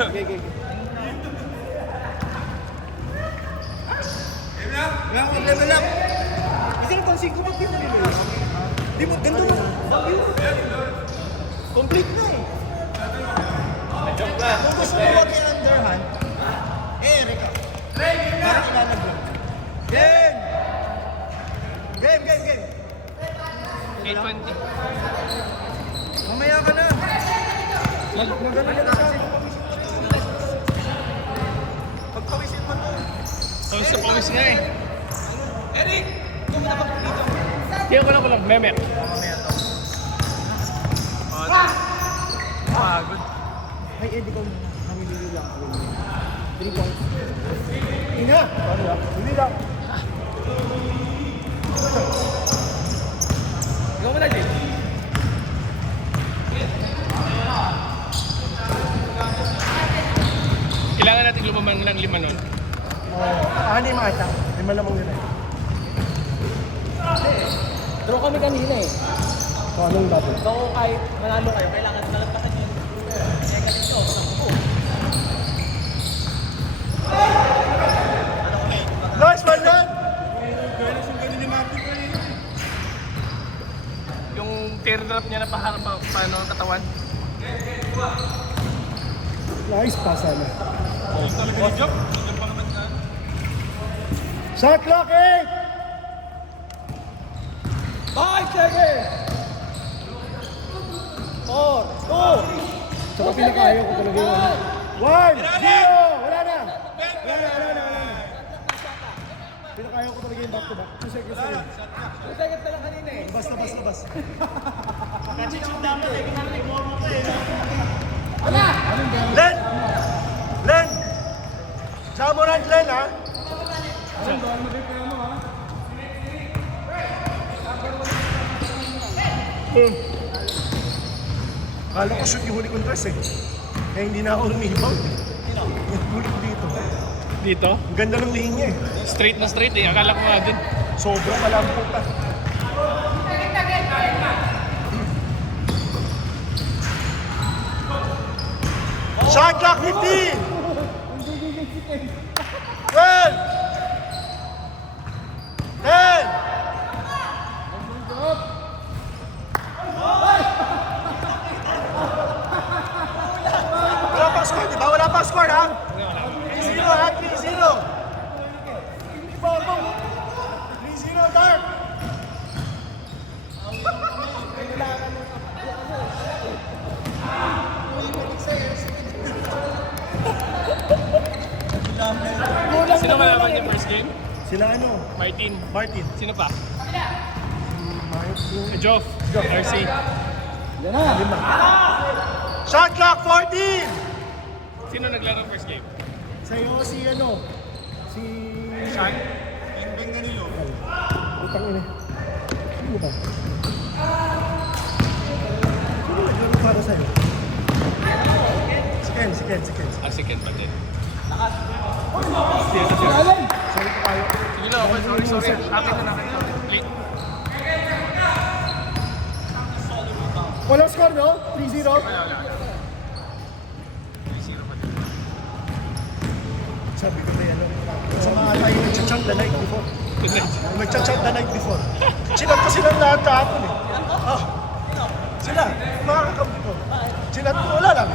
Okay, okay. Kaya mo level up. Kasi nang konsig ko makita nila. Di mo, ganito na. Complete na eh. Kung gusto mo wag yung underhand, Reka. Parang ilalagyan. Game! Game! 820. Mamaya ka na. Maganda na siya. Pagpawisin mo to. Pawis nga eh. Eric! Kaya ko lang. Meme. Mamaya to. Pagod. Ay, Eddie ko muna. Kami nilo lang. 3 points. Ina! Sorry ah. Hindi lang. Ikaw mo na, Jay. Kailangan natin lumamang ng 5 nun. Ani ata. 5 lamang yun eh. Draw kami kanina eh. So, anong dapat? So kahit manalo kayo, kailangan nalagpasan yun. Kaya galit nyo, sakto. Nice one, Ron! Yung teardrop niya na paano ang katawan. Nice pass, ano? Talaga ni Job. Shot clock, 8! 5 seconds! 4, 2, Tsaka pinakayo ko talaga yung 1, 0! Wala na! Pinakayo ko talaga yung back to back. 2 seconds na yun. 2 seconds na lang kanina eh. Labas. Len! Tsaka mo rin, Len, ha? Kala ko shoot yung huli kong dress eh. Kaya hindi na ako rumibang. Yung huli ko dito. Dito? Ang ganda ng linya eh. Straight na straight eh. Akala ko nga dun. Sobrang malambot pa. Shot clock 15! 12! 10! Wala pang score, di ba? Wala pang score, ha? 3-0, ha? 3-0! 3-0, Dark! Sino malaman yung first game? Sila ano? Martin. Martin. Sino pa? Martin. Joff. RC. Yan na. Shot clock 14! Sino naglaro first game? Sa'yo si ano? Si... Sean? Utang ina. Sino ba? Sino naglaro para sa'yo? Si Ken. Ah, si Ken pa din. Alam! Sorry po kayo. Sige na, okay, sorry. Akin na namin. Late. Walang score, no? 3-0? Wala. 3-0 pa din. Sabi ko na yan, sa mga tayo nagchat-chat the night before. Good night. Nagchat-chat the night before. Sinat ko silang lahat kahapon eh. Ah, sila, mga kakampi ko. Sinat ko, wala lang.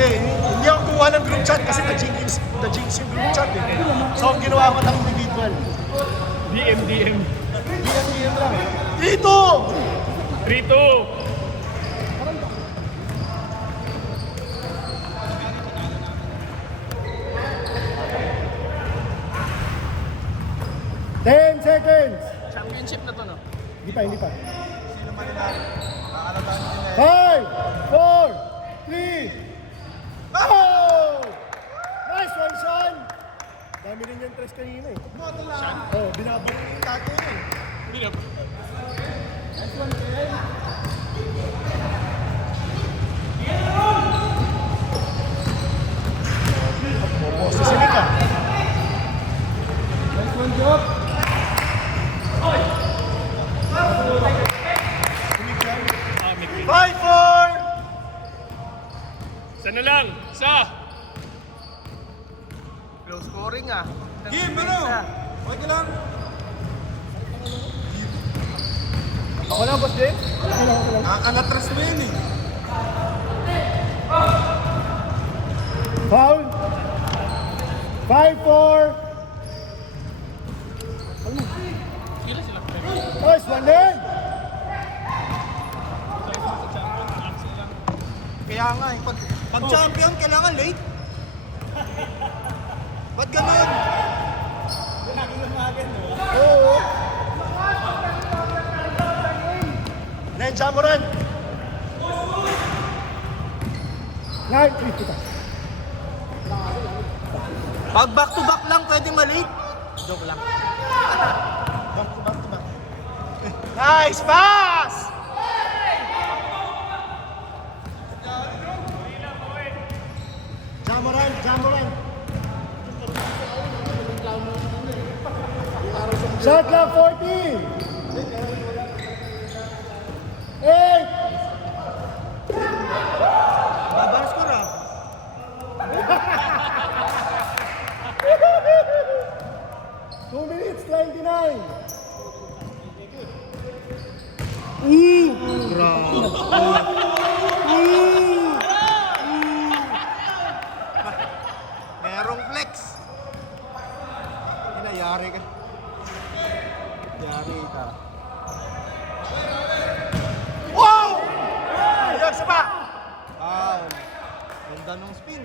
Hindi ako gumawa ng group chat kasi na-jinx yung group chat eh. So, ang ginawa ko ng individual. DM. DM lang. Dito! 3-2. Ten seconds! Championship na to, no? Hindi pa. 5, 4, 3, oh! Nice one, Sean! Dami rin yung tres kanina eh. Sean? Oh, binabalik yung tato eh. Hindi na. Susinig ka. Nice one, Job! Suminig ka. 5-4. Isa na lang. Isa. Low scoring ah. Game, ano? Okay ka lang? Ako lang, boss Jay. Nakakanatras mo yan eh. Foul. 5-4. Sila sila. Nice one din. Kaya nga eh. Pag champion, kailangan late. Ba't ganun? Oo. Len, Jamoran. Nice. Kita. Pag back to back lang, pwede malate. Joke lang. Back to back to back. Nice pass! Jamoran, Jamoran. Shot clock 14. 8. Babang score ah. Two minutes, 29. Merong flex. Yari ka. Yari ka. Wow! Ayun, sapa! Wow. Ganda nung spin.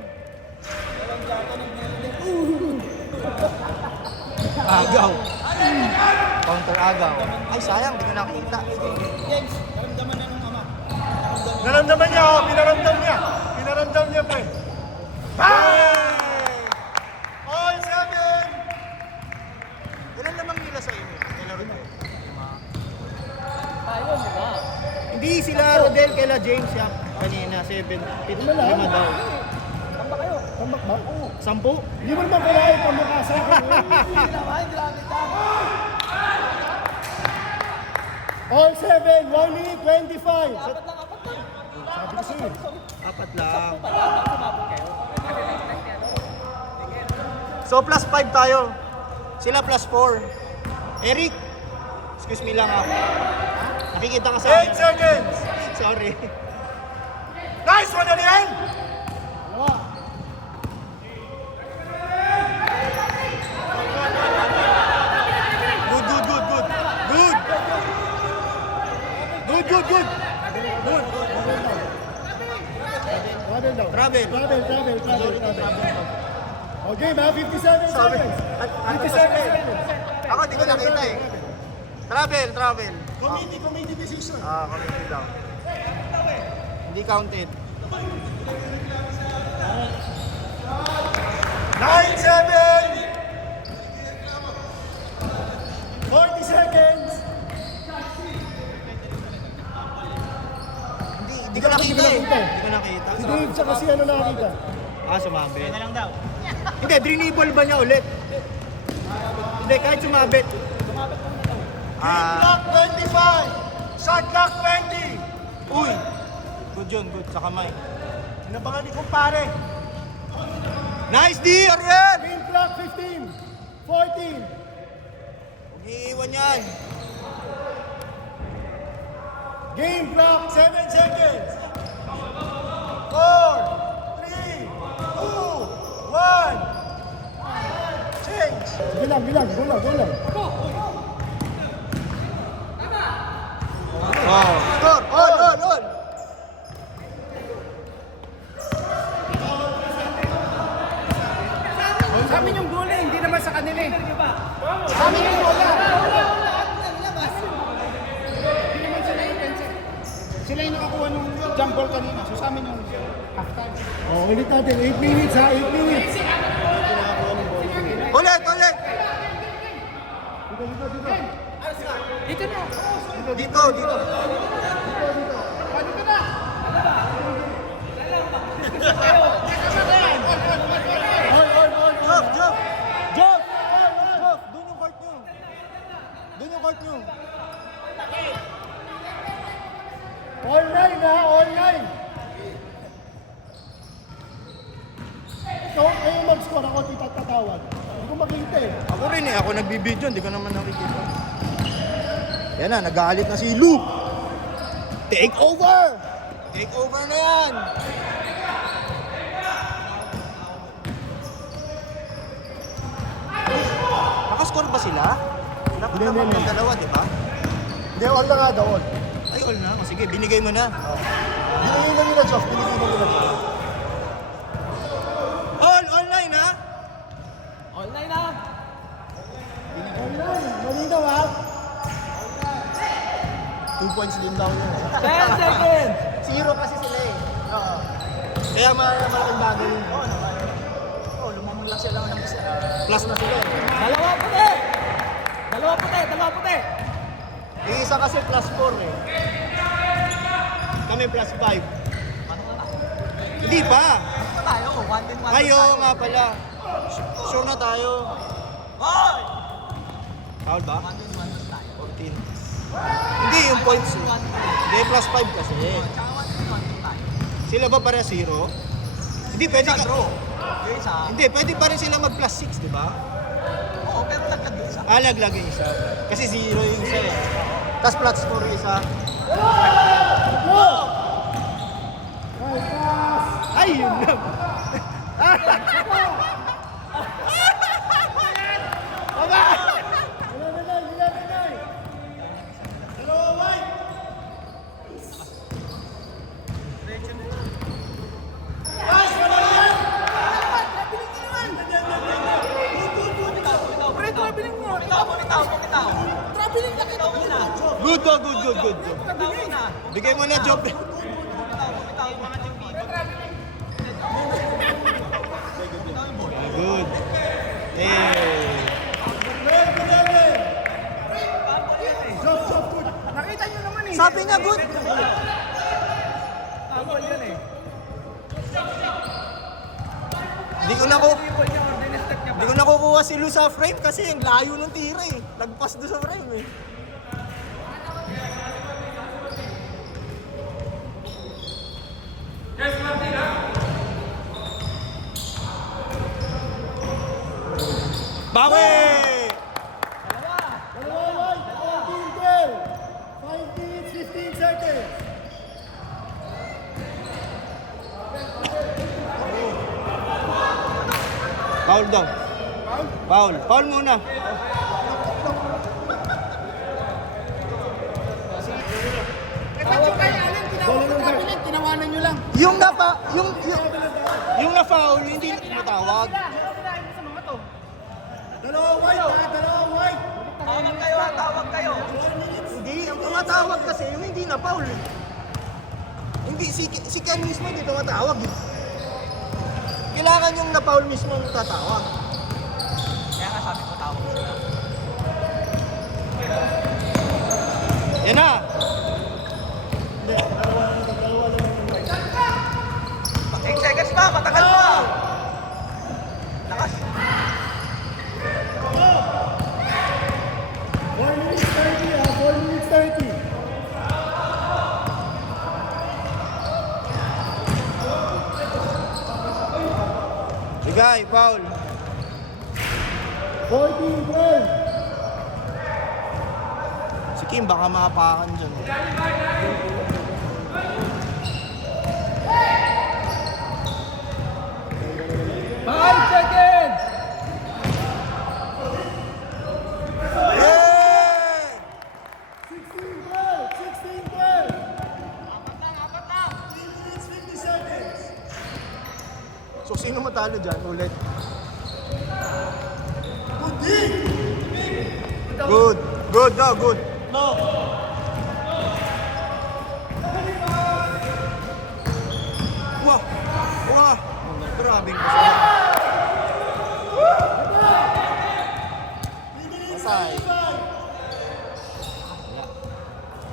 Agaw. Counter agaw. Ay, sayang. Di ko nakita. Naramdaman niya, oh. Pinaramdam niya. Pinaramdam niya, pre. Hey! All 7! Ilan lamang nila sa inyo? Nilaro nyo? Tayo, di ba? Hindi sila Rodel kaila James yan. Kanina, 7. 5 daw. Tamba kayo. Tambak ba? Oo. 10? Hindi mo naman kailangan pamukha sa akin. Hindi naman, grabe ka. All 7, 1 minute, 25. Apat lang. Sabi ko sa'yo. 4 lang. Sumabot kayo. So plus 5 tayo. Sila plus 4. Eric, excuse me lang ako. Nakikita ka sa 8 akin. seconds. Sorry. Nice one, Ariel! Good. Travel daw. Travel. Travel. Okay, mga 57 Sabi. seconds. 57 57 seconds. Ako di ko nakita eh. Travel. Committee decision. Committee daw. Hindi counted. 9-7. 40 seconds. Hindi ko nakita eh. Hindi ko nakita. Si Dave siya kasi ano nakakita. Sumabit. Na lang daw. Hindi, drinable ba niya ulit? Hindi, kahit sumabit. Clock 25. Shot clock 20. Uy! Good yun, good. Sa kamay. Inabangan ni kumpare. Nice D, Ariel! Game clock 15. 14. Huwag iiwan yan. Game clock 7 seconds. 4, 3, 2, 1. Change. Bilang. Go lang. Wow. Score! All! Sa amin yung goal eh, hindi naman sa kanila eh. Sa amin yung bola. Sila yung nakakuha ng jump ball kanina, so sa amin yung halftime. Oh, ulit natin. 8 minutes ha. 8 minutes. Ulit! Dito na! Dito. Job! Doon yung court nyo. All 9 ha. rin eh. Ako nagbibideo, hindi ko naman nakikita. Yan na, nagalit na si Luke. Take over! Take over na yan! Nakascore ba sila? Dapat Hindi, naman hindi. ng dalawa, di ba? Hindi, all na nga daw, all. Ay, all na. O, sige, binigay mo na. Binigay na nila, Joff. Binigay na nila, Joff. All! Online ha? Online na. Malinaw, ha? 2 points din daw yun. 10 seconds. Zero kasi sila eh. Oo. Kaya malaking bagay yun. Oo naman. Oo, lumamang lang sila ng isa. Plus na sila eh. Dalawa puti. Dalawa puti. Dalawa puti. Yung isa kasi plus 4 eh. Kami plus 5. Ano ka na? Hindi pa. Ano ka tayo? 1 din 1. Ayo nga pala. Sure na tayo. Hoy! Foul ba? 1 din 1 tayo. 14. Hindi, yung points eh. Hindi, plus 5 kasi. Tsaka 1 din 1 tayo. Sila ba para 0? Hindi, pwede ka. Yung isa. Hindi, pwede pa rin sila mag plus 6, di ba? Oo, pero laglag yung isa. Laglag yung isa. Kasi 0 yung isa eh. Tapos plus 4 yung isa. Ay, yun lang. Good, good, good, good, good. Bigay mo na job. Good. Hey. Nakita nyo naman eh. Sabi niya good. Tawal yan eh. Hindi ko nakukuha si Lu sa frame kasi ang layo ng tira eh. Lagpas doon sa frame eh. Bawi! Dalawa, 14 goal. 5 minutes, 15 seconds. Foul daw. Foul? Foul muna. Tinawanan nyo lang. Yung na-foul, hindi matawag. Dalawa white, ha? Dalawa white. Tawag kayo ha, tawag kayo. Hindi, ang tumatawag kasi yung hindi na-foul. Hindi, si Ken mismo hindi tumatawag. Kailangan yung na-foul mismo ang tatawag. Kaya nga sabi ko tawag sila. Yan na! 8 seconds pa, matagal pa. Lakas. 4 minutes 30, ha? 4 minutes 30. Bigay, foul. 14, 12. Si Kim baka maapakan dyan. 5 seconds. Yay! 16, 12. 16, 12. 3 minutes, 50 seconds. So sino matalo dyan ulit? Good. Good daw, good. No. Wah! Wah! Grabing pasay. Pasay.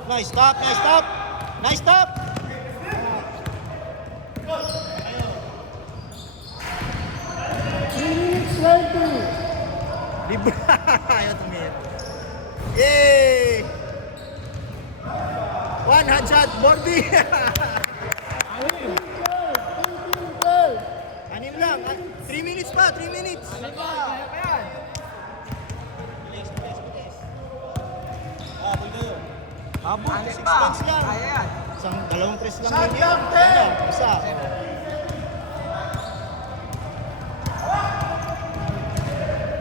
Nice stop, nice stop! Nice stop! Minutes 20. Libre. Ayaw tumira. Yay! One hand shot, Bordy! 18, 12. Anim lang. 3 minutes pa, 3 minutes. Kaya pa yan. 6 points lang. Kaya yan. Isang, dalawang tres lang Shot yun. clock, Ayan 10. na, isa.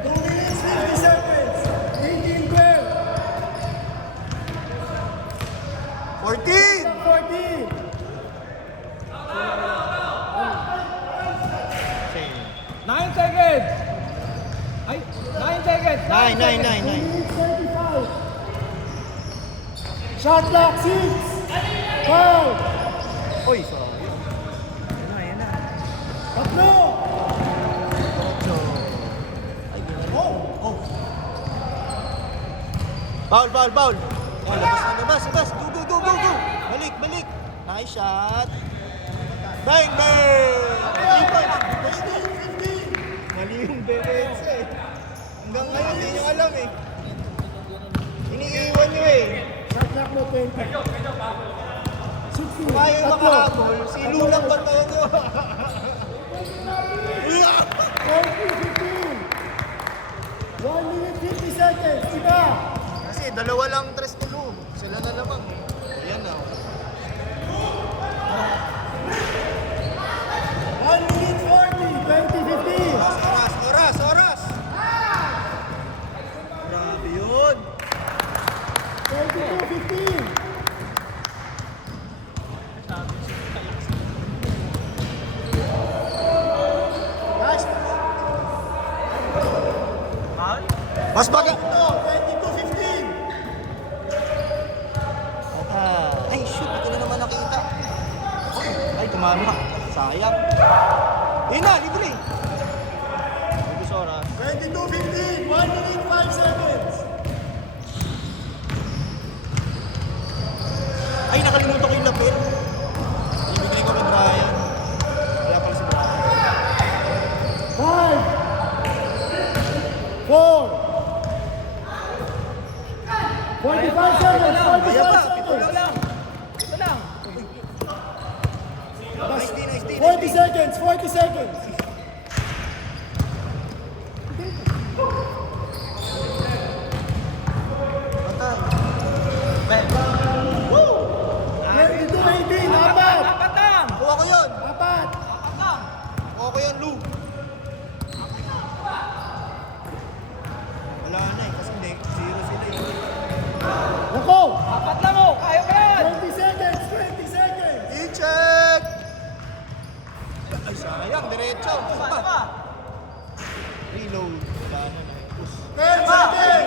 Two minutes, 50 seconds. 18, 12. 14! 14. Same. 9 seconds! Ay, 9 seconds! 9, 9, 9, 9. Minutes, 35. Shot clock, 6. 5. Uy, sorry. Ayan na. Tatlo. Ocho. Ay, di na. Oh. Foul, foul, foul. Oh, labas. Go. Balik. Nice shot. Bang, bang! 3 points. 15. Mali yung defense eh. Hanggang ngayon, hindi nyo alam eh. Iniiwan nyo eh. Shot clock mo, 20. 16. Kumain yung Tatlo. makahabol, si Lulang ba todo? 20, 15. 1 minute, 50 seconds. Iba. Kasi dalawa lang tres ni Lu. Sila na lamang. Ayan na. 1 minute, 40. 20, 15. Oras! Grabe yun. 22, 15. Last. Mas baga. 22, 15. Ay, shoot. Ito na naman nakita. Ay, tumama. Sayang. Yun na, libre. Libre sa oras. 22, 15. 1 minute, 5 seconds. Ay, nakalimutan ko yung lapel. Ibigay ko kay Brian. Wala pala si Brian. 5, 4, 45 seconds. 45 seconds. Ito lang. 40 seconds. 40 seconds. Patay. 22, 18. Apat. Apat lang! Kuha ko yun. Apat. Kuha ko yun, Lu. Wala na eh, kasi hindi. 0 sila eh. Nako. Apat lang oh! Kaya ko yan! 20 seconds. 20 seconds. I-check! Ay, sayang. Diretso. Gusto pa. Reload. Wala na. Push. 10 seconds.